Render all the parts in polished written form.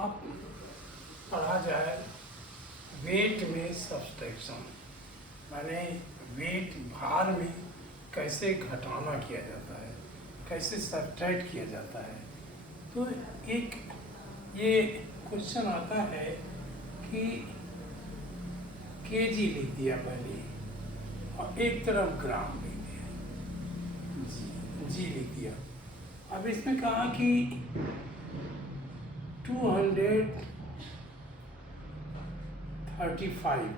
अब पढ़ा जाए वेट में सब्सट्रैक्शन, माने वेट भार में कैसे घटाना किया जाता है, कैसे सब्ट्रैक्ट किया जाता है। तो एक ये क्वेश्चन आता है कि केजी लिख दिया पहले और एक तरफ ग्राम लिख दिया, जी लिख दिया। अब इसमें कहा कि 235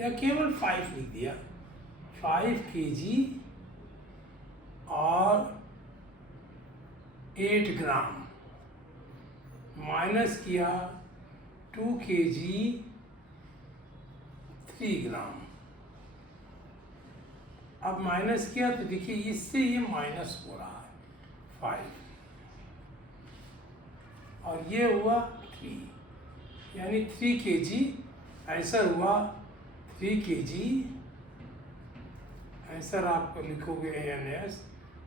या केवल 5 लिख दिया, 5 केजी और 8 ग्राम, माइनस किया 2 केजी 3 ग्राम। अब माइनस किया तो देखिए इससे ये माइनस हो रहा है 5 और ये हुआ 3, यानी 3 केजी आंसर हुआ 3 केजी। आंसर आप लिखोगे ANS,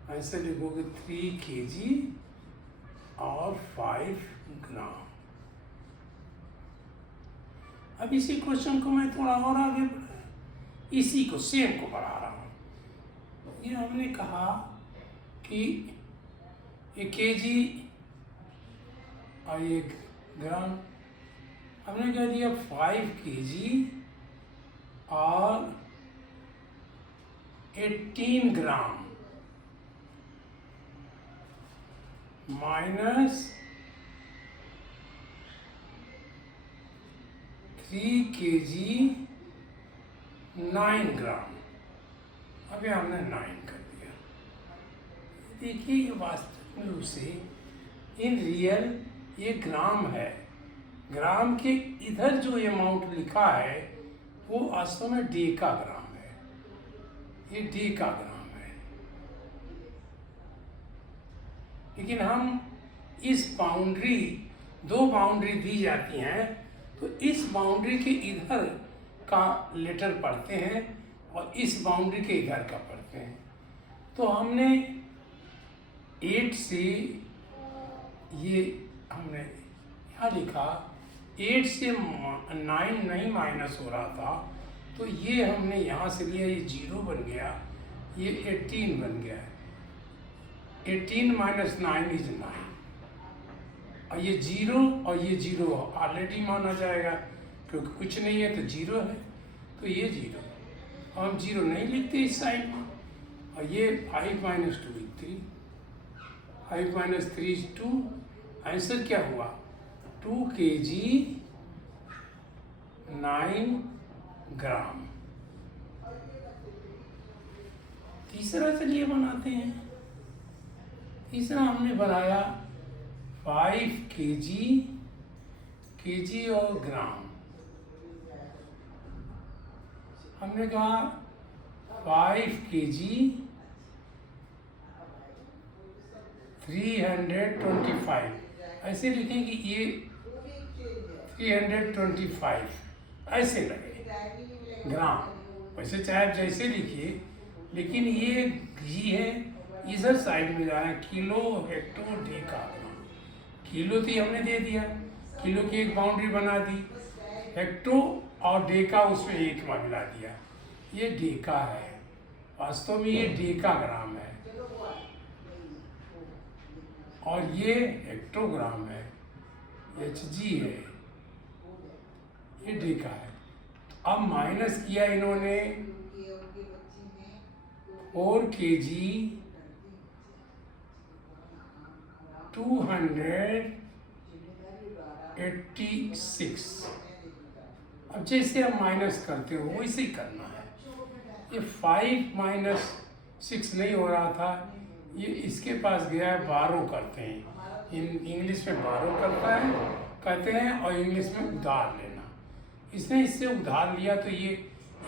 आंसर लिखोगे 3 केजी और 5 ग्राम। अब इसी क्वेश्चन को मैं थोड़ा और आगे बढ़ा, इसी को सेम को बढ़ा रहा हूँ। ये हमने कहा कि ये केजी और ये ग्राम, हमने कह दिया 5 केजी और 18 ग्राम माइनस 3 केजी 9 ग्राम। अभी हमने 9 कर दिया। देखिए ये वास्तविक रूप से इन रियल ये ग्राम है, ग्राम के इधर जो अमाउंट लिखा है वो वास्तव में डेका ग्राम है, ये डेका ग्राम है। लेकिन हम इस बाउंड्री, 2 बाउंड्री दी जाती हैं तो इस बाउंड्री के इधर का लेटर पढ़ते हैं और इस बाउंड्री के इधर का पढ़ते हैं। तो हमने 8 से ये हमने यहाँ लिखा, 8 से 9 नहीं माइनस हो रहा था तो ये हमने यहाँ से लिया, ये 0 बन गया, ये 18 बन गया। 18 माइनस 9 इज 9 और ये 0 और ये 0 ऑलरेडी माना जाएगा क्योंकि कुछ नहीं है तो 0 है, तो ये 0, हम 0 नहीं लिखते इस साइड में। और ये 5 minus 2 is 3, 5 minus 3 is 2। Answer क्या हुआ 2 केजी 9 ग्राम। तीसरा चलिए बनाते हैं। तीसरा हमने बनाया 5 केजी, केजी और ग्राम। हमने कहा 5 केजी 325, ऐसे लिखें कि ये 325 ऐसे लगे ग्राम, वैसे चाहे आप जैसे लिखिए, लेकिन ये जी है इधर साइड में जाना, किलो हेक्टो डेका ग्राम। किलो तो हमने दे दिया, किलो की एक बाउंड्री बना दी, हेक्टो और डेका उसमें एक में मिला दिया, ये डेका है। वास्तव में ये डेका ग्राम है और ये हेक्टोग्राम है, HG है, ये डेका है। अब माइनस किया इन्होंने 4 केजी 286। अब जैसे आप माइनस करते हो वैसे ही करना है। ये 5 माइनस 6 नहीं हो रहा था, ये इसके पास गया है, 12 करते हैं, इंग्लिश में 12 करता है कहते हैं, और इंग्लिश में उधार लेना। इसने इससे उधार लिया तो ये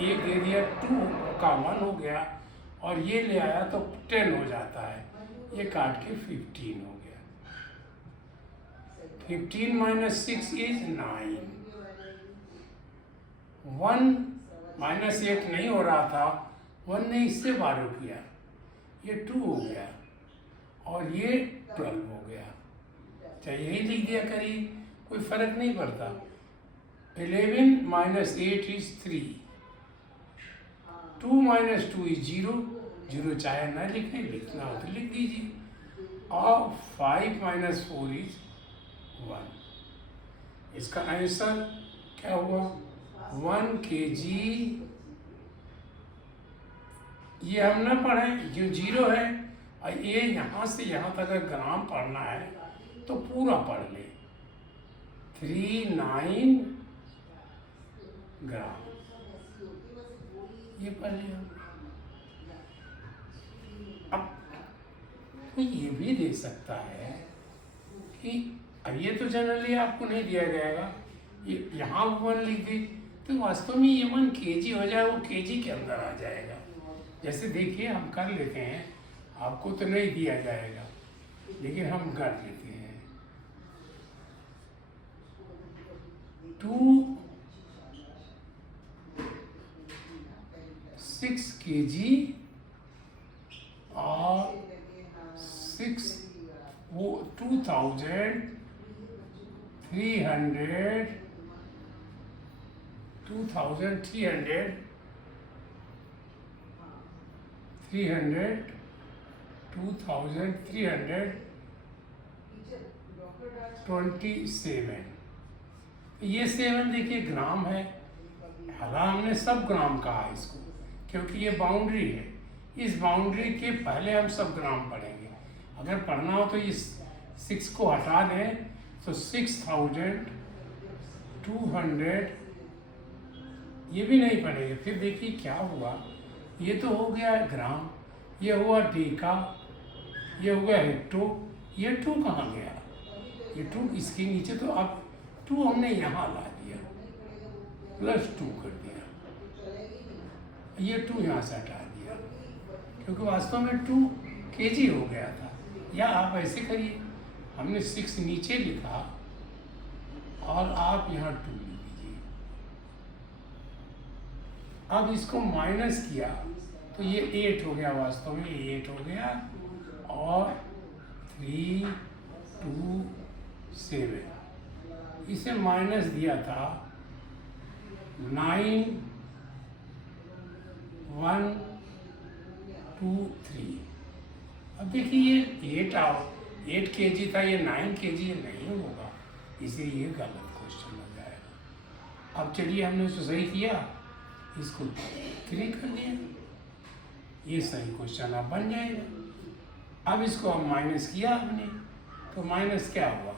1 दे दिया, 2 का 1 हो गया, और ये ले आया तो 10 हो जाता है, ये काट के 15 हो गया। 15 माइनस 6 इज 9। 1 माइनस 8 नहीं हो रहा था, 1 ने इससे 12 किया, ये 2 हो गया और ये 12 हो गया। चाहे यही लिख दिया करिए, कोई फर्क नहीं पड़ता। 11 माइनस 8 इज 3, 2 माइनस 2 इज 0, 0 चाहे ना लिखें, लिखना हो तो लिख दीजिए। और 5 माइनस 4 इज 1। इसका आंसर क्या हुआ? 1 kg। ये हम ना पढ़ें जो 0 है, और ये यहाँ से यहाँ तक अगर ग्राम पढ़ना है तो पूरा पढ़ ले। 39 ग्राम ये पढ़ लिया। अब तो ये भी दे सकता है कि अब ये तो जनरली आपको नहीं दिया जाएगा, ये यहाँ 1 लिख दे तो वास्तव में ये 1 kg हो जाए, वो kg के अंदर आ जाएगा। जैसे देखिए हम कर लेते हैं, आपको तो नहीं दिया जाएगा लेकिन हम कर लेते हैं। 6 kg और 6 वो 2300 2327। ये 7 देखिए ग्राम है, हालांकि हमने सब ग्राम कहा इसको क्योंकि ये बाउंड्री है। इस बाउंड्री के पहले हम सब ग्राम पढ़ेंगे। अगर पढ़ना हो तो इस 6 को हटा दें तो 6200, ये भी नहीं पढ़ेंगे। फिर देखिए क्या हुआ, ये तो हो गया ग्राम, ये हुआ डेका, ये हो गया हेक्टो, ये 2 कहाँ गया? ये 2 इसके नीचे, तो अब 2 हमने यहाँ ला दिया, +2 कर दिया, ये 2 यहाँ से हटा दिया क्योंकि वास्तव में 2 kg हो गया था। या आप ऐसे करिए, हमने 6 नीचे लिखा और आप यहाँ 2 लिख दीजिए। अब इसको माइनस किया तो ये 8 हो गया, वास्तव में 8 हो गया, और 327 इसे माइनस दिया था 9123। अब देखिए ये 8 kg था, ये 9 kg नहीं होगा, इसलिए ये गलत क्वेश्चन हो जाएगा। अब चलिए हमने इसको सही किया, इसको 3 कर दिया, ये सही क्वेश्चन अब बन जाएगा। अब इसको हम माइनस किया हमने, तो माइनस क्या हुआ?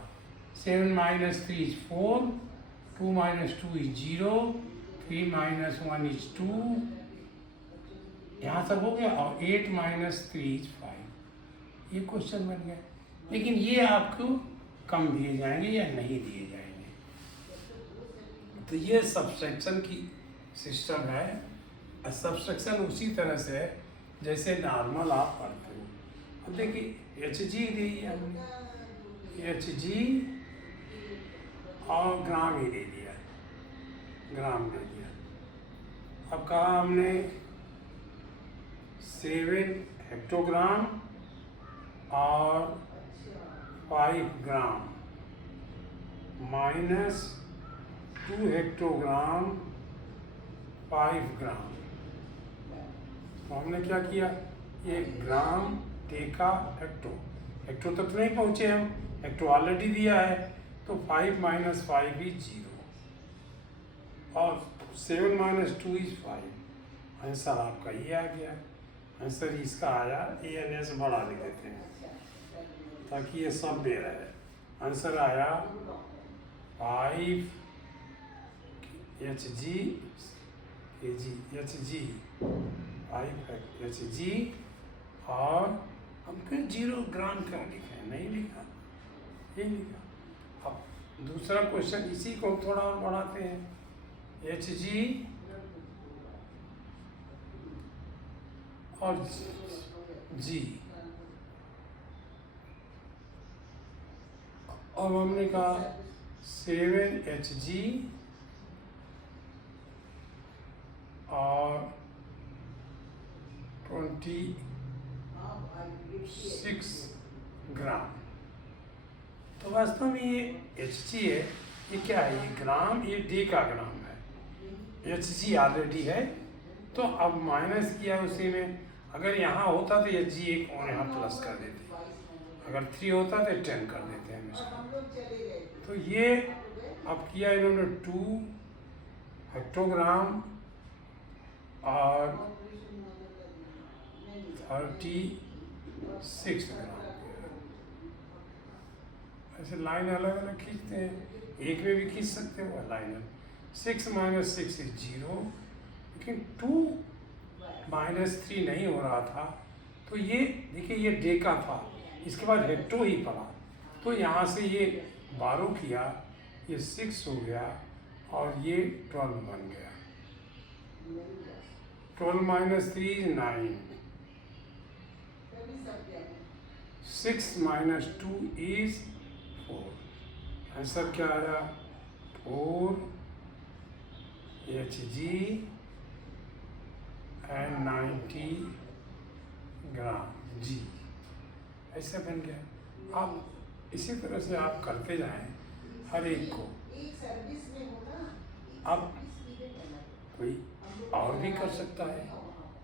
7 minus 3 is 4, 2 minus 2 is 0, 3 minus 1 is 2, यहाँ तक हो गया, और 8 माइनस 3 इज 5। ये क्वेश्चन बन गया। लेकिन ये आपको कम दिए जाएंगे या नहीं दिए जाएंगे। तो ये सब्सट्रैक्शन की सिस्टम है। सब्सट्रैक्शन उसी तरह से है जैसे नॉर्मल आप पढ़ते हो। अब देखिए HG दी हमने, HG और ग्राम ही दे दिया, ग्राम दे दिया। अब कहा हमने 7 हेक्टोग्राम और 5 ग्राम माइनस 2 हेक्टोग्राम 5 ग्राम। तो हमने क्या किया, ये ग्राम डेका हेक्टो, हेक्टो तक नहीं पहुँचे हम, हेक्टो ऑलरेडी दिया है, तो 5 माइनस 5 इज 0 और 7 माइनस 2 इज 5। आंसर आपका ये आ गया। आंसर इसका आया, ए एन एस बड़ा लिख देते हैं ताकि ये सब दे रहा है। आंसर आया 5 HG और हम फिर 0 ग्राम क्या लिखे, नहीं लिखा, ये लिखा। अब दूसरा क्वेश्चन इसी को थोड़ा और बढ़ाते हैं। HG और G, अब हमने कहा 7 HG और 26 ग्राम। तो वास्तव में ये HG है ये क्या है, ये ग्राम, ये डेका ग्राम है, एच जी ऑलरेडी है, तो अब माइनस किया उसी में। अगर यहाँ होता तो एच जी एक और यहाँ प्लस कर देते, अगर 3 होता तो 10 कर देते हैं इसको। तो ये अब किया इन्होंने 2 हेक्टोग्राम और 36 ग्राम। ऐसे लाइन अलग अलग खींचते हैं, एक में भी खींच सकते हो लाइन। 6 माइनस 6 इज 0, लेकिन 2 माइनस 3 नहीं हो रहा था, तो ये देखिए ये डेका था, इसके बाद हेक्टो ही पड़ा, तो यहाँ से ये 12 किया, ये 6 हो गया और ये 12 बन गया। 12 minus 3 is 9, 6 minus 2 is 4। Answer क्या आया, 4 Hg एंड 90 ग्राम जी, ऐसा बन गया। आप इसी तरह से आप करते जाएं हर एक को। आप कोई और भी कर सकता है,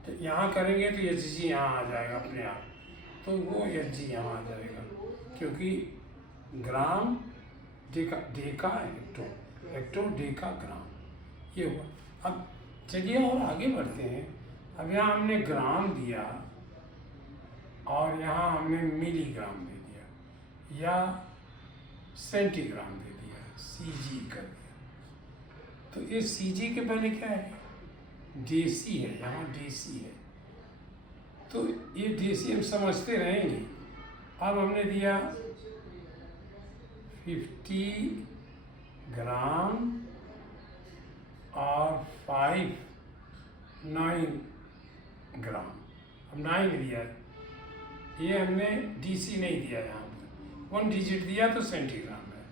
तो यहाँ करेंगे तो एच जी यहाँ आ जाएगा अपने आप, तो वो एच जी यहाँ आ जाएगा, क्योंकि gram deca, deca hecto, hecto deca gram, ये हुआ। अब चलिए और आगे बढ़ते हैं। अब यहाँ हमने ग्राम दिया और यहाँ हमने मिलीग्राम दे दिया या सेंटीग्राम दे दिया, सीजी कर दिया। तो ये सीजी के पहले क्या है, डेसी है, यहाँ डेसी है, तो ये डेसी हम समझते रहेंगे। अब हमने दिया 50 ग्राम और 9 ग्राम, अब 9 दिया, ये हमने डीसी नहीं दिया, यहाँ पर 1 डिजिट दिया तो सेंटीग्राम है।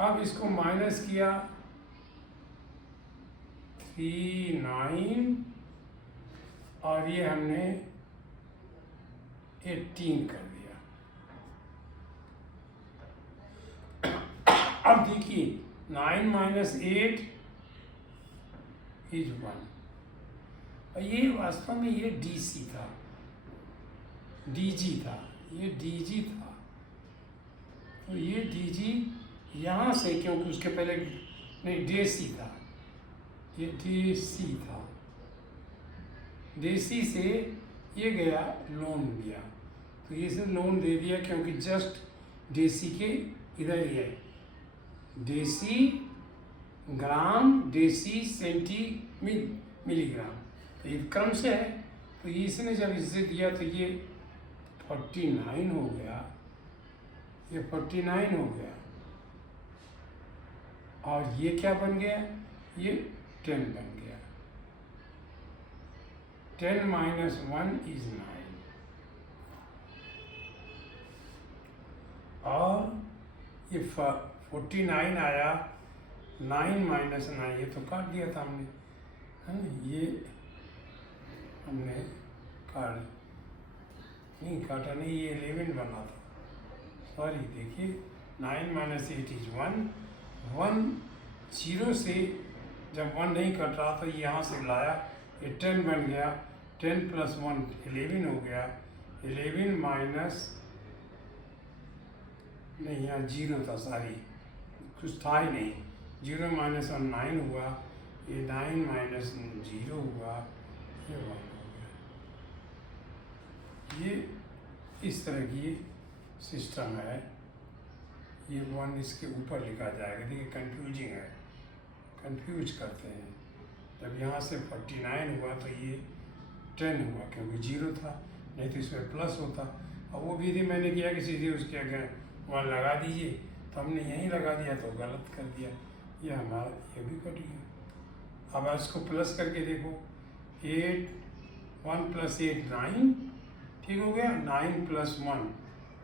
अब इसको माइनस किया 3 9 और ये हमने 18 कर दिया। अब देखिए 9 माइनस 8 इज 1, और ये वास्तव में ये डीसी था, डीजी था, ये डीजी था, तो ये डीजी यहाँ से, क्योंकि उसके पहले नहीं डेसी था, ये डेसी था, डेसी से ये गया लोन दिया, तो ये से लोन दे दिया, क्योंकि जस्ट डेसी के इधर ही है, डेसी ग्राम, डेसी सेंटी मिलीग्राम, तो ये क्रम से है, तो इसने जब इसे दिया तो ये 49 हो गया, ये 49 हो गया, और ये क्या बन गया, ये 10 बन गया। 10 माइनस 1 इज 9, और ये 49 आया, 9 माइनस 9, ये तो काट दिया था हमने, है ना, ये हमने काट नहीं, काटा नहीं, ये 11 बना था, सॉरी। देखिए 9 माइनस 8 इज 1, 1 0 से जब 1 नहीं कट रहा तो यहाँ से लाया, ये 10 बन गया, 10 प्लस 1 11 हो गया, 11 माइनस नहीं, यहाँ 0 था, सॉरी कुछ था ही नहीं, 0 माइनस 1 9 हुआ, ये 9 माइनस 0 हुआ, ये 1 हो गया। ये इस तरह की सिस्टम है, ये 1 इसके ऊपर लिखा जाएगा। देखिए कंफ्यूजिंग है, कंफ्यूज करते हैं। जब यहाँ से 49 हुआ तो ये 10 हुआ, क्योंकि 0 था, नहीं तो इसमें प्लस होता। और वो विधि मैंने किया कि सीधे उसके अगर 1 लगा दीजिए, तो हमने यहीं लगा दिया तो गलत कर दिया, ये हमारा ये भी कट गया। अब इसको प्लस करके देखो, 8 1 प्लस 8 9, ठीक हो गया, 9 प्लस 1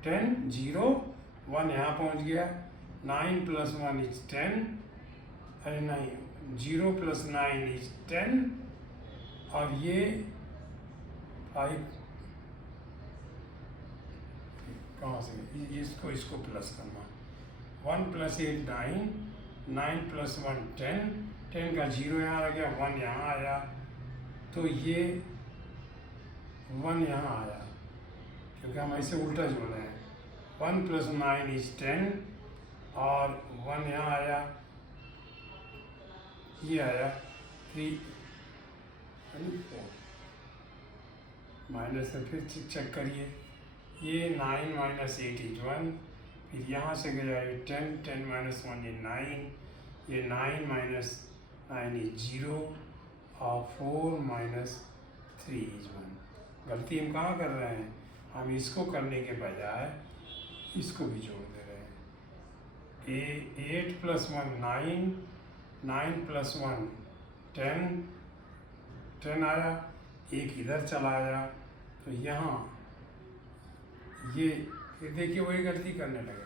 10, 0 1 यहाँ पहुँच गया, 9 प्लस 1 इज 10, अरे नहीं, 0 प्लस 9 इज 10, और ये 5 कहाँ से, इसको प्लस करना, 1 प्लस 8 9, 9 + 1 10, 10 का 0 यहाँ आ गया, 1 यहाँ आया, तो ये 1 यहाँ आया क्योंकि हम ऐसे उल्टा जोड़ रहे हैं। 1 + 9 = 10 और 1 यहाँ आया, ये आया 3 माइनस में फिर चेक करिए, ये 9 - 8 = 1, फिर यहाँ से गया ये 10, 10 - 1 = 9, ये 9 - 9 = 0 और 4 - 3 = 1। गलती हम कहाँ कर रहे हैं, हम इसको करने के बजाय इसको भी जोड़ दे रहे हैं। 8 + 1 9, 9 + 1 10, 10 आया, एक इधर चला आया, तो यहाँ ये फिर देखिए वही गलती करने लगे।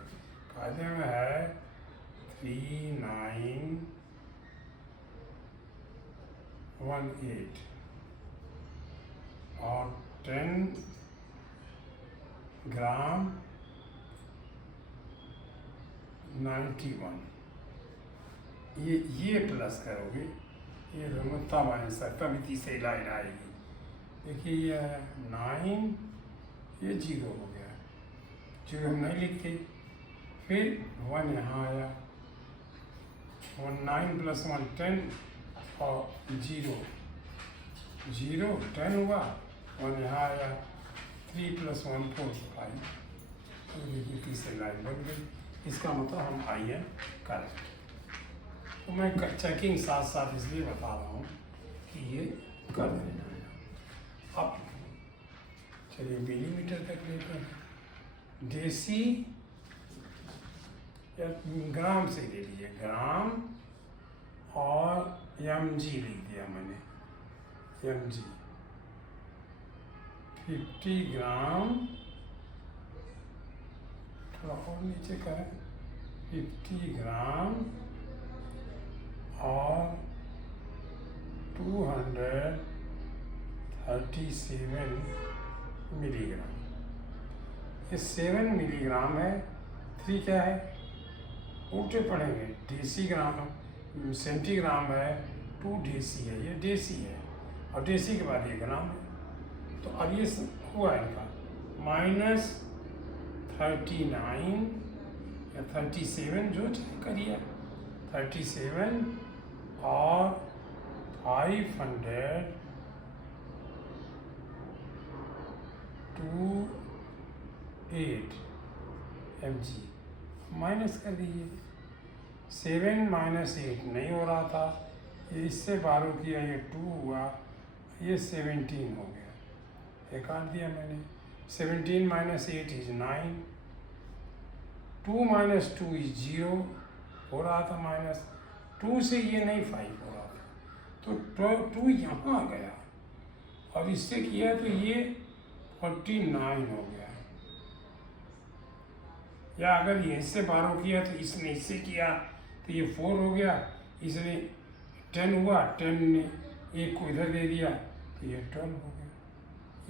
कायदे में है 3 9 1 8 और 10 ग्राम 91, ये प्लस करोगे, ये दोनों तब आंसर, तभी तीसरी लाइन आएगी। देखिए ये 9, ये 0 हो गया, 0 हम नहीं लिखते, फिर 1 यहाँ आया, 9 + 1 10 और 0 0 10 हुआ, 1 यहाँ आया, 3 + 1 4 5, तो देखिए तीसरी लाइन बन गई। इसका मतलब हम आई है करेक्ट। तो मैं चेकिंग साथ साथ इसलिए बता रहा हूँ कि ये कर देना है। अब चलिए मिलीमीटर तक लेते हैं। देसी या ग्राम से ले लीजिए, ग्राम और mg लिख दिया मैंने, mg 50 ग्राम, थोड़ा और नीचे करें, 50 ग्राम और 237 मिलीग्राम। ये 7 मिलीग्राम है, 3 क्या है, उल्टे पढ़ेंगे, डेसीग्राम सेंटीग्राम है, 2 डेसी है, ये डेसी है और डेसी के बाद ये ग्राम है। तो अब ये हुआ इनका -39 या 37 जो चेक करिए, 37 और 528 mg माइनस कर दीजिए। 7 - 8 नहीं हो रहा था, ये इससे 12 किया, ये 2 हुआ, ये 17 हो गया, ये काट दिया मैंने। 17 - 8 = 9, 2 - 2 = 0 हो रहा था, -2 से ये नहीं 5 हो रहा था, तो 2 यहाँ आ गया, और इससे किया तो ये 49 हो गया। या अगर ये इससे 12 किया तो इसने इससे किया तो ये 4 हो गया, इसने 10 हुआ, 10 ने एक को इधर दे दिया तो ये 12 हो गया,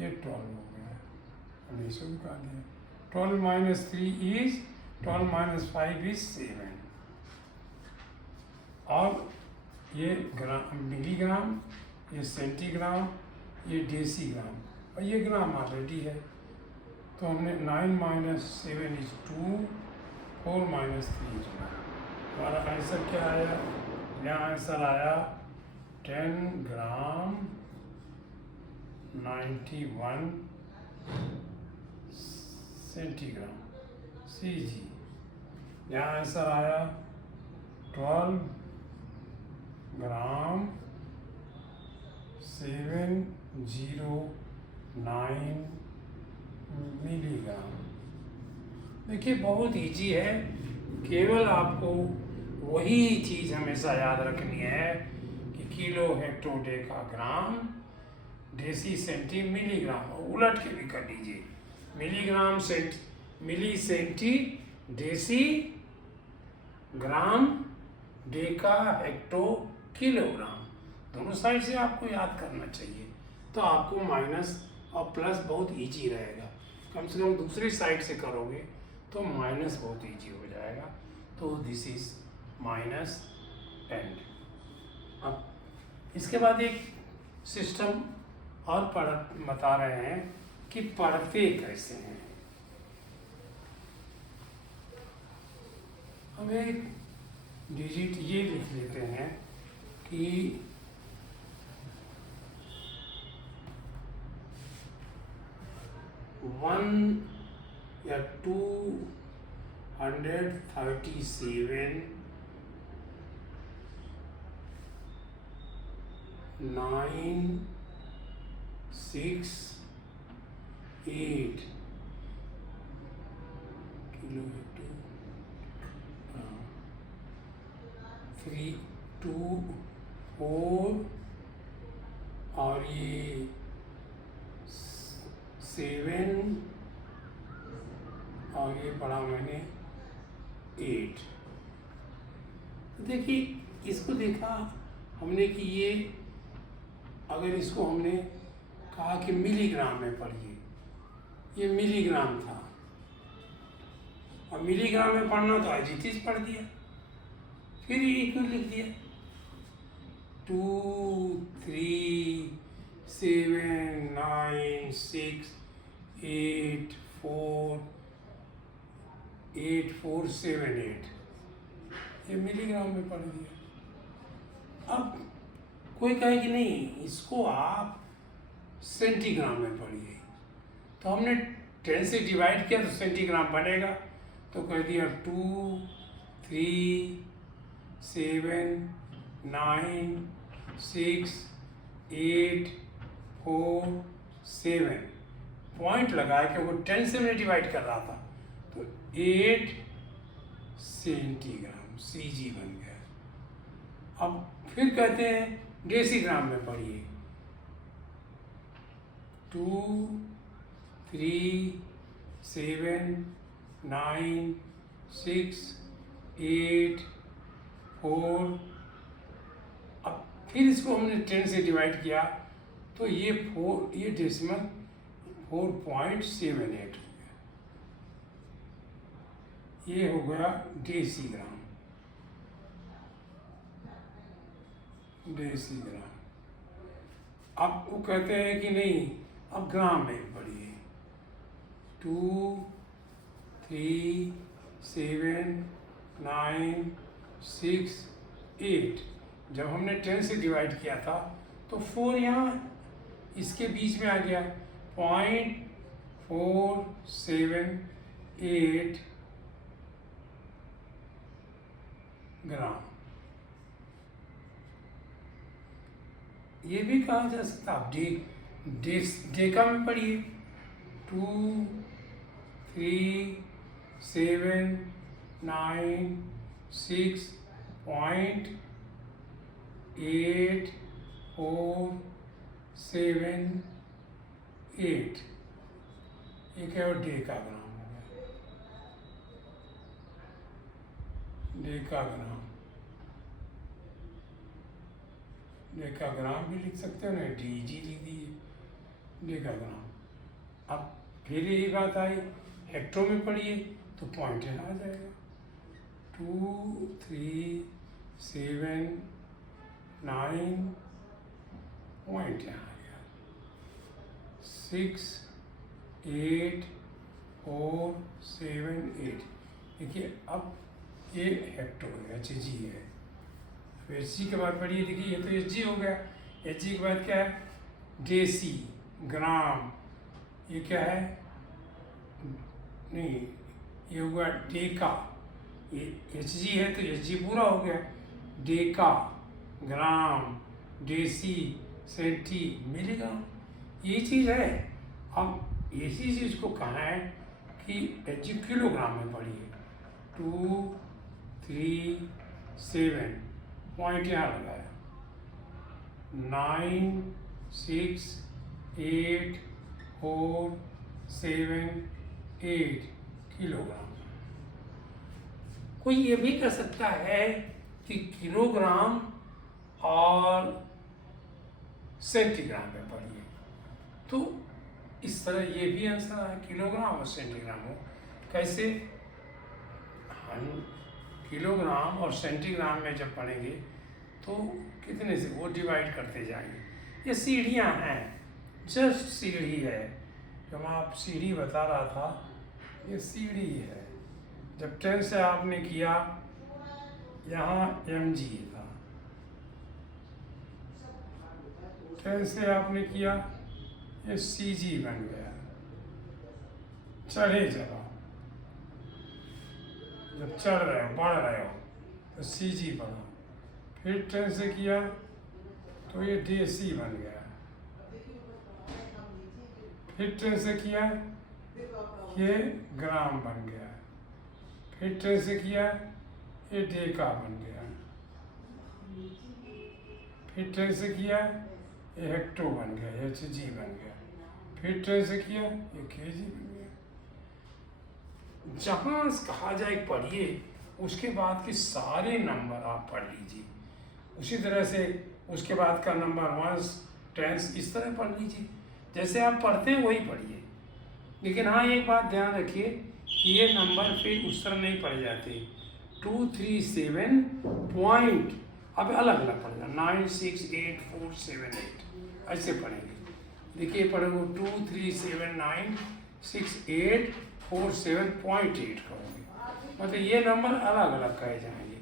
ये 12 हो गया, हमने इसको भी काट दिया। 12 - 3 = 12 - 5 = 7, और ये ग्राम मिलीग्राम, ये सेंटीग्राम, ये डेसीग्राम, और ये ग्राम ऑलरेडी है। तो हमने 9 - 7 = 2, 4 - 3 = 1। हमारा आंसर क्या आया, यहाँ आंसर आया 10 ग्राम 91 सेंटीग्राम Cg। यहाँ आंसर आया 12 ग्राम 709 मिलीग्राम। देखिए बहुत इजी है, केवल आपको वही चीज़ हमेशा याद रखनी है कि किलो हेक्टो डेका ग्राम डेसी सेंटी मिलीग्राम, उलट के भी कर लीजिए, मिलीग्राम सेंट मिली सेंटी डेसी ग्राम डेका हेक्टो किलोग्राम, दोनों साइड से आपको याद करना चाहिए, तो आपको माइनस और प्लस बहुत इजी रहेगा। कम से कम दूसरी साइड से करोगे तो माइनस बहुत इजी हो जाएगा। तो दिस इज -9 टेंट। अब इसके बाद एक सिस्टम और बता रहे हैं कि पढ़ते कैसे हैं। हम एक डिजिट ये लिख लेते हैं कि 1 या 237 9 6 8 किलो 3 2 4 और ये 7 और ये पढ़ा मैंने 8। देखिए इसको देखा हमने कि ये अगर इसको हमने कहा कि मिलीग्राम में पढ़िए, ये मिलीग्राम था और मिलीग्राम में पढ़ना तो एज इट इज पढ़ दिया, फिर ये क्यों लिख दिया 2 3 7 9 6 8 4 8 4 7 8, ये मिलीग्राम में पढ़ दिया। अब कोई कहे कि नहीं इसको आप सेंटीग्राम में पढ़िए, तो हमने 10 से डिवाइड किया तो सेंटीग्राम बनेगा, तो कह दिया 2 3 7 9 6 8 4 7, पॉइंट लगाया कि वो 10 से मैं डिवाइड कर रहा था, तो 8 सेंटीग्राम CG बन गया। अब फिर कहते हैं डेसीग्राम में पढ़िए 2 3 7 9 6 8 4, अब फिर इसको हमने 10 से डिवाइड किया तो ये डेसिमल 4.78 हो गया, ये हो गया डेसीग्राम। अब वो कहते हैं कि नहीं अब ग्राम में पढ़िए 2 3 7 9 6 8, जब हमने 10 से डिवाइड किया था तो 4 यहाँ इसके बीच में आ गया, 0.478 ग्राम। ये भी कहा जा सकता, आप डेका में पढ़िए 2 3 7 9 6 8 4 7 8, ये क्या हो डेकाग्राम हो गया, डेकाग्राम भी लिख सकते हो ना, DG लिख दीजिए डेकाग्राम। अब फिर यही बात आई हेक्टो में पढ़िए तो पॉइंट यहाँ आ जाएगा 2 3 7 9, पॉइंट यहाँ आ गया 6 8 4 7 8। देखिए अब ये हेक्टो है, HG है। HG के बाद पढ़िए, देखिए ये तो HG हो गया, HG के बाद क्या है डेसी ग्राम, ये क्या है नहीं ये हुआ डेका, ये HG है तो HG पूरा हो गया, डेका ग्राम डेसी सेंटी मिलीग्राम, ये चीज़ है। हम इसी चीज़ को कहा है कि HG किलोग्राम में पढ़िए 2 3 7, पॉइंट यहाँ लगाया 9 6 8 4 7 8 किलोग्राम। कोई ये भी कह सकता है कि किलोग्राम और सेंटीग्राम में पढ़िए, तो इस तरह ये भी आंसर है किलोग्राम और सेंटीग्राम हो। कैसे हम किलोग्राम और सेंटीग्राम में जब पढ़ेंगे तो कितने से वो डिवाइड करते जाएंगे। ये सीढ़ियाँ हैं, जस्ट सीढ़ी है। जो मैं आप सीढ़ी बता रहा था, ये सीढ़ी है। जब 10 से आपने किया, यहाँ mg था, 10 से आपने किया, ये cg बन गया। चढ़े चलो, जब चढ़ रहे हो, बढ़ रहे हो, तो cg बना। फिर 10 से किया तो ये dc बन गया। फिर 10 से किया, ये ग्राम बन गया। फिर 10 से किया, ये डेका बन गया। फिर 10 से किया, ये हेक्टो बन गया, hg बन गया। फिर 10 से किया, ये kg बन गया। जहाँ कहा जाए पढ़िए, उसके बाद के सारे नंबर आप पढ़ लीजिए। उसी तरह से उसके बाद का नंबर वंस टेंस इस तरह पढ़ लीजिए, जैसे आप पढ़ते हैं वही पढ़िए। लेकिन हाँ, एक बात ध्यान रखिए कि ये नंबर फिर उस तरह नहीं पढ़े जाते। 2 3 7 पॉइंट अब अलग अलग पढ़ेगा, 9 6 8 4 7 8 ऐसे पढ़ेंगे। देखिए पढ़ोगे 2 3 7 9 6 8 4 7.8 करोगे, मतलब ये नंबर अलग अलग कहे जाएंगे,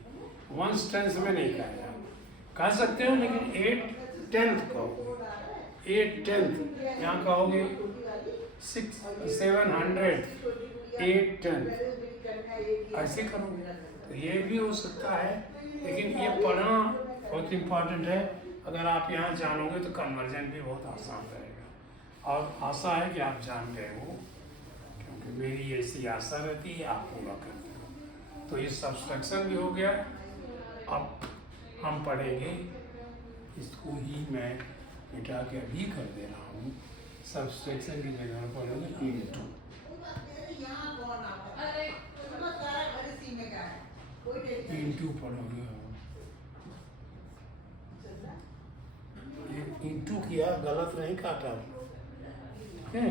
वंस टेंस में नहीं कहे जाएंगे। कह सकते हो लेकिन 8 10th कहो, 8 10th यहाँ कहोगे 6 700 8 10th ऐसे करोगे। तो ये भी हो सकता है, लेकिन ये पढ़ना बहुत इम्पॉर्टेंट है। अगर आप यहाँ जानोगे तो कन्वर्जन भी बहुत आसान रहेगा, और आशा है कि आप जान गए हो, क्योंकि मेरी ऐसी आशा रहती है आप पूरा करते हो। तो ये सब्सट्रैक्शन भी हो गया। अब हम पढ़ेंगे, इसको ही मैं मिटा के अभी कर दे रहा हूँ। सब्सट्रैक्शन की जगह पढ़ोगे इनटू। इनटू पढ़ोगे, इनटू किया, गलत नहीं काटा, ठीक है।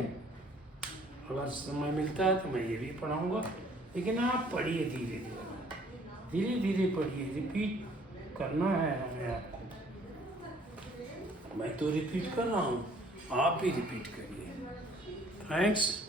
अगर समय मिलता है तो मैं ये भी पढ़ाऊँगा, लेकिन आप पढ़िए धीरे धीरे पढ़िए, रिपीट करना है हमें आपको। मैं तो रिपीट कर रहा हूँ, आप भी रिपीट करिए। थैंक्स।